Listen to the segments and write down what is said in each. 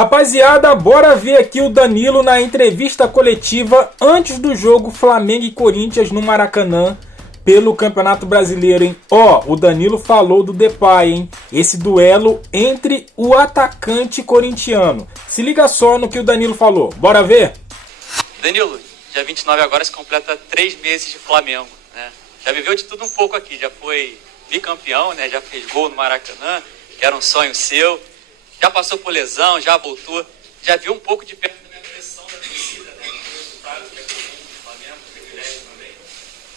Rapaziada, bora ver aqui o Danilo na entrevista coletiva antes do jogo Flamengo e Corinthians no Maracanã pelo Campeonato Brasileiro, hein? O Danilo falou do Depay, hein? Esse duelo entre o atacante corintiano. Se liga só no que o Danilo falou. Bora ver? Danilo, dia 29 agora se completa 3 meses de Flamengo, né? Já viveu de tudo um pouco aqui, já foi bicampeão, né? Já fez gol no Maracanã, que era um sonho seu. Já passou por lesão, já voltou, já viu um pouco de perto da minha pressão da torcida, né? Resultado que é comum do Flamengo, privilégio também.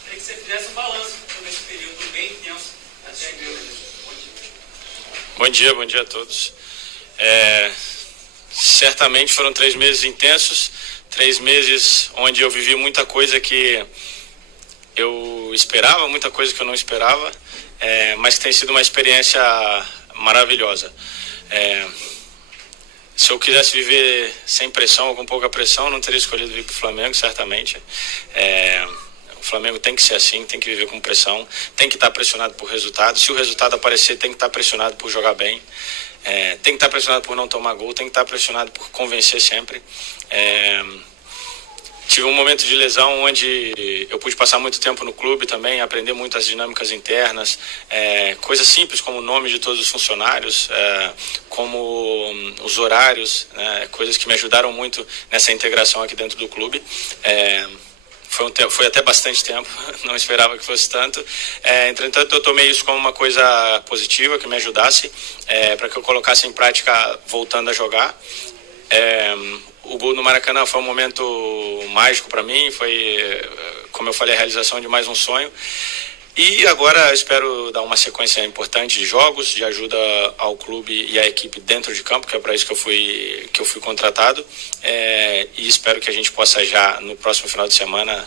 Queria que você fizesse um balanço sobre esse período bem intenso até aqui. Bom dia a todos. Certamente foram 3 meses intensos, 3 meses onde eu vivi muita coisa que eu esperava, muita coisa que eu não esperava, mas que tem sido uma experiência maravilhosa. Se eu quisesse viver sem pressão ou com pouca pressão, não teria escolhido vir para o Flamengo, certamente. O Flamengo tem que ser assim, tem que viver com pressão, tem que estar pressionado por resultado. Se o resultado aparecer, tem que estar pressionado por jogar bem, tem que estar pressionado por não tomar gol, tem que estar pressionado por convencer sempre. Tive um momento de lesão onde eu pude passar muito tempo no clube também, aprender muito as dinâmicas internas, coisas simples como o nome de todos os funcionários, como os horários, né, coisas que me ajudaram muito nessa integração aqui dentro do clube. Foi até bastante tempo, não esperava que fosse tanto. Entretanto, eu tomei isso como uma coisa positiva, que me ajudasse, para que eu colocasse em prática voltando a jogar. O gol no Maracanã foi um momento mágico para mim, foi, como eu falei, a realização de mais um sonho. E agora eu espero dar uma sequência importante de jogos, de ajuda ao clube e à equipe dentro de campo, que é para isso que eu fui contratado. E espero que a gente possa já, no próximo final de semana,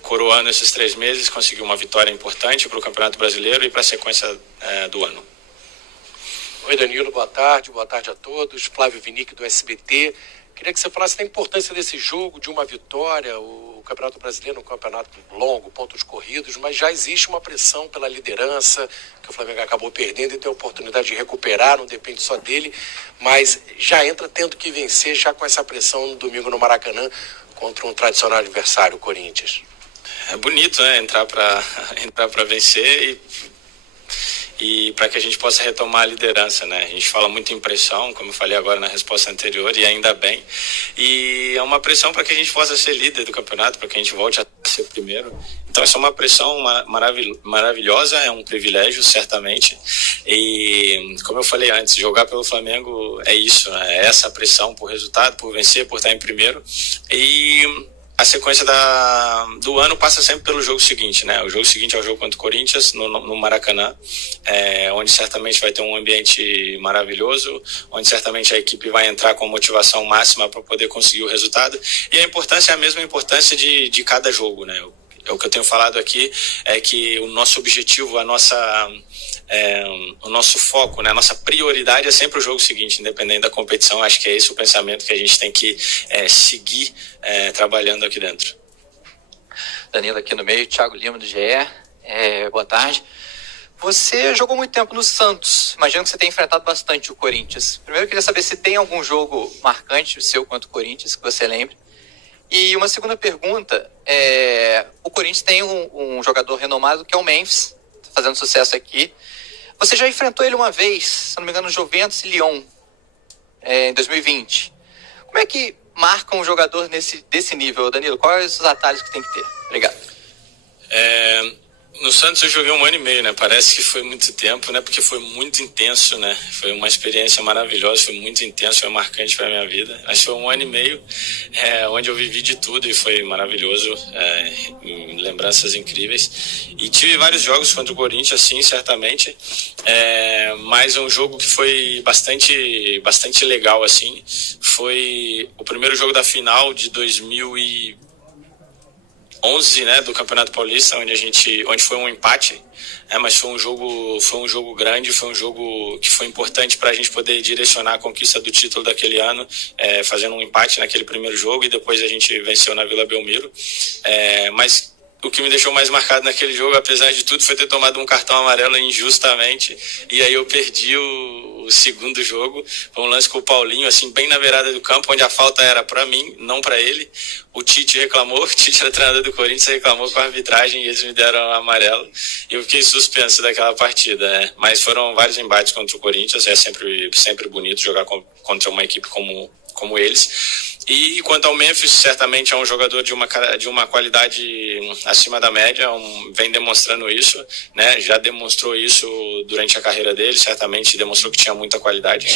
coroando esses 3 meses, conseguir uma vitória importante para o Campeonato Brasileiro e para a sequência do ano. Oi, Danilo, boa tarde a todos. Flávio Vinick do SBT. Queria que você falasse da importância desse jogo, de uma vitória. O Campeonato Brasileiro é um campeonato longo, pontos corridos, mas já existe uma pressão pela liderança, que o Flamengo acabou perdendo e tem a oportunidade de recuperar, não depende só dele, mas já entra tendo que vencer, já com essa pressão no domingo no Maracanã, contra um tradicional adversário, o Corinthians. É bonito, né? Entrar para vencer e para que a gente possa retomar a liderança, né? A gente fala muito em pressão, como eu falei agora na resposta anterior, e ainda bem. E é uma pressão para que a gente possa ser líder do campeonato, para que a gente volte a ser primeiro. Então essa é uma pressão maravilhosa, é um privilégio, certamente. E como eu falei antes, jogar pelo Flamengo é isso, né? É essa pressão por resultado, por vencer, por estar em primeiro. E a sequência do ano passa sempre pelo jogo seguinte, né? O jogo seguinte é o jogo contra o Corinthians, no Maracanã, onde certamente vai ter um ambiente maravilhoso, onde certamente a equipe vai entrar com motivação máxima para poder conseguir o resultado. E a importância é a mesma importância de cada jogo, né? O que eu tenho falado aqui é que o nosso objetivo, o nosso foco, né, a nossa prioridade é sempre o jogo seguinte, independente da competição. Acho que é esse o pensamento que a gente tem que seguir trabalhando aqui dentro. Danilo aqui no meio, Thiago Lima do GE, boa tarde. Você jogou muito tempo no Santos, imagino que você tenha enfrentado bastante o Corinthians. Primeiro eu queria saber se tem algum jogo marcante seu contra o Corinthians, que você lembre. E uma segunda pergunta, o Corinthians tem um jogador renomado que é o Memphis, tá fazendo sucesso aqui. Você já enfrentou ele uma vez, se não me engano, no Juventus e Lyon, em 2020. Como é que marca um jogador desse nível, Danilo? Quais os atalhos que tem que ter? Obrigado. No Santos eu joguei 1 ano e meio, né? Parece que foi muito tempo, né? Porque foi muito intenso, né? Foi uma experiência maravilhosa, foi muito intenso, foi marcante para minha vida. Mas foi 1 ano e meio, onde eu vivi de tudo e foi maravilhoso, lembranças incríveis. E tive vários jogos contra o Corinthians, sim, certamente. Mas um jogo que foi bastante legal, assim, foi o primeiro jogo da final de 2011, né, do Campeonato Paulista, onde foi um empate, mas foi um jogo grande, foi um jogo que foi importante para a gente poder direcionar a conquista do título daquele ano, fazendo um empate naquele primeiro jogo e depois a gente venceu na Vila Belmiro. Mas o que me deixou mais marcado naquele jogo, apesar de tudo, foi ter tomado um cartão amarelo injustamente, e aí eu perdi o o segundo jogo. Foi um lance com o Paulinho, assim, bem na beirada do campo, onde a falta era para mim, não para ele. O Tite reclamou, o Tite era treinador do Corinthians, reclamou com a arbitragem e eles me deram amarelo. E eu fiquei suspenso daquela partida, né? Mas foram vários embates contra o Corinthians, é sempre bonito jogar contra uma equipe como eles. E quanto ao Memphis, certamente é um jogador de uma qualidade acima da média, vem demonstrando isso, né? Já demonstrou isso durante a carreira dele, certamente demonstrou que tinha muita qualidade.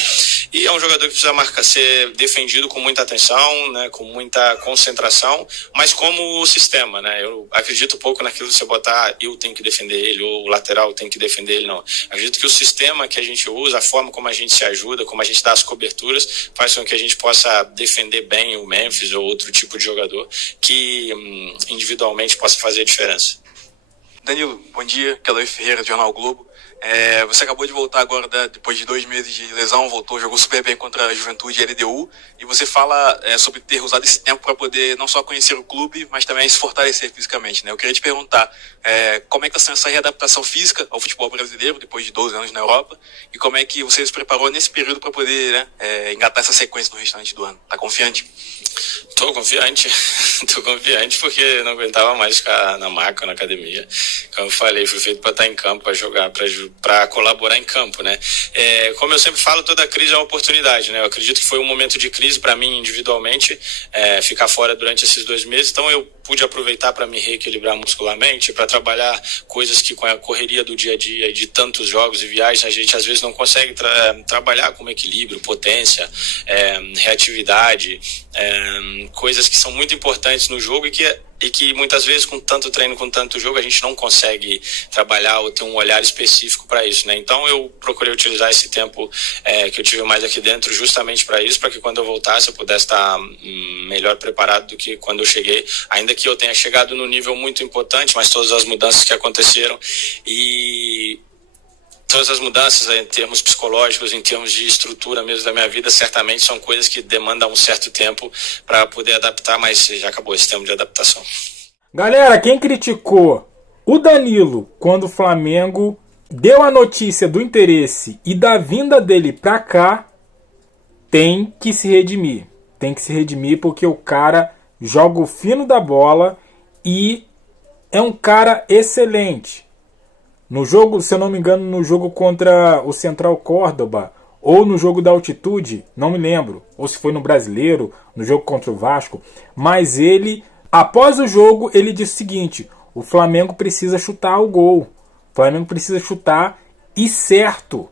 E é um jogador que precisa ser defendido com muita atenção, né? Com muita concentração, mas como o sistema, né? Eu acredito pouco naquilo de você botar, eu tenho que defender ele, ou o lateral tem que defender ele, não. Acredito que o sistema que a gente usa, a forma como a gente se ajuda, como a gente dá as coberturas, faz com que a gente possa defender bem o Memphis ou outro tipo de jogador que individualmente possa fazer a diferença. Danilo, bom dia, Kelly Ferreira, do Jornal Globo. Você acabou de voltar agora, depois de 2 meses de lesão, jogou super bem contra a Juventude e a LDU, e você fala sobre ter usado esse tempo para poder não só conhecer o clube, mas também se fortalecer fisicamente, né? Eu queria te perguntar como é que está sendo essa readaptação física ao futebol brasileiro, depois de 12 anos na Europa, e como é que você se preparou nesse período para poder engatar essa sequência no restante do ano. Tá confiante? Tô confiante porque não aguentava mais ficar na maca, na academia. Como eu falei, fui feito para estar em campo, para jogar, para colaborar em campo, né? Como eu sempre falo, toda crise é uma oportunidade, né? Eu acredito que foi um momento de crise para mim individualmente, ficar fora durante esses 2 meses, então eu pude aproveitar para me reequilibrar muscularmente, para trabalhar coisas que com a correria do dia a dia e de tantos jogos e viagens a gente às vezes não consegue trabalhar, como equilíbrio, potência, reatividade, coisas que são muito importantes no jogo e que muitas vezes com tanto treino, com tanto jogo, a gente não consegue trabalhar ou ter um olhar específico para isso, né? Então eu procurei utilizar esse tempo que eu tive mais aqui dentro justamente para isso, para que quando eu voltasse eu pudesse estar melhor preparado do que quando eu cheguei, ainda que eu tenha chegado num nível muito importante, mas todas as mudanças que aconteceram e todas as mudanças em termos psicológicos, em termos de estrutura mesmo da minha vida, certamente são coisas que demandam um certo tempo para poder adaptar, mas já acabou esse tempo de adaptação. Galera, quem criticou o Danilo quando o Flamengo deu a notícia do interesse e da vinda dele pra cá, tem que se redimir. Tem que se redimir porque o cara joga o fino da bola e é um cara excelente. No jogo, se eu não me engano, no jogo contra o Central Córdoba, ou no jogo da altitude, não me lembro, ou se foi no Brasileiro, no jogo contra o Vasco, mas ele, após o jogo, ele disse o seguinte: o Flamengo precisa chutar o gol. O Flamengo precisa chutar e certo.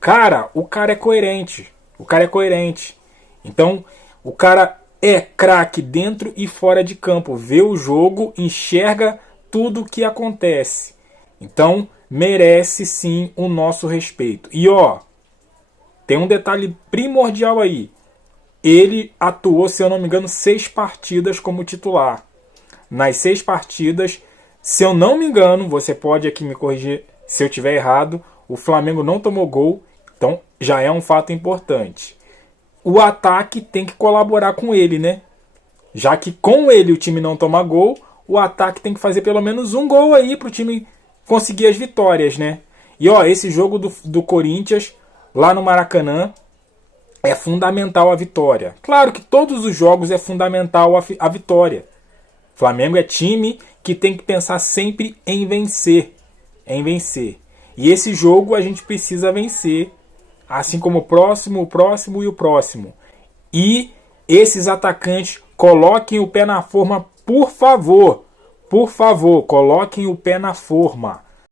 Cara, o cara é coerente. O cara é coerente. Então, o cara é craque dentro e fora de campo. Vê o jogo, enxerga tudo o que acontece. Então, merece sim o nosso respeito. E tem um detalhe primordial aí. Ele atuou, se eu não me engano, 6 partidas como titular. Nas 6 partidas, se eu não me engano, você pode aqui me corrigir se eu estiver errado, o Flamengo não tomou gol, então já é um fato importante. O ataque tem que colaborar com ele, né? Já que com ele o time não toma gol, o ataque tem que fazer pelo menos um gol aí para o time conseguir as vitórias, né? E esse jogo do Corinthians lá no Maracanã é fundamental a vitória. Claro que todos os jogos é fundamental a vitória. Flamengo é time que tem que pensar sempre em vencer. E esse jogo a gente precisa vencer, assim como o próximo e o próximo. E esses atacantes coloquem o pé na forma, por favor. Por favor, coloquem o pé na forma.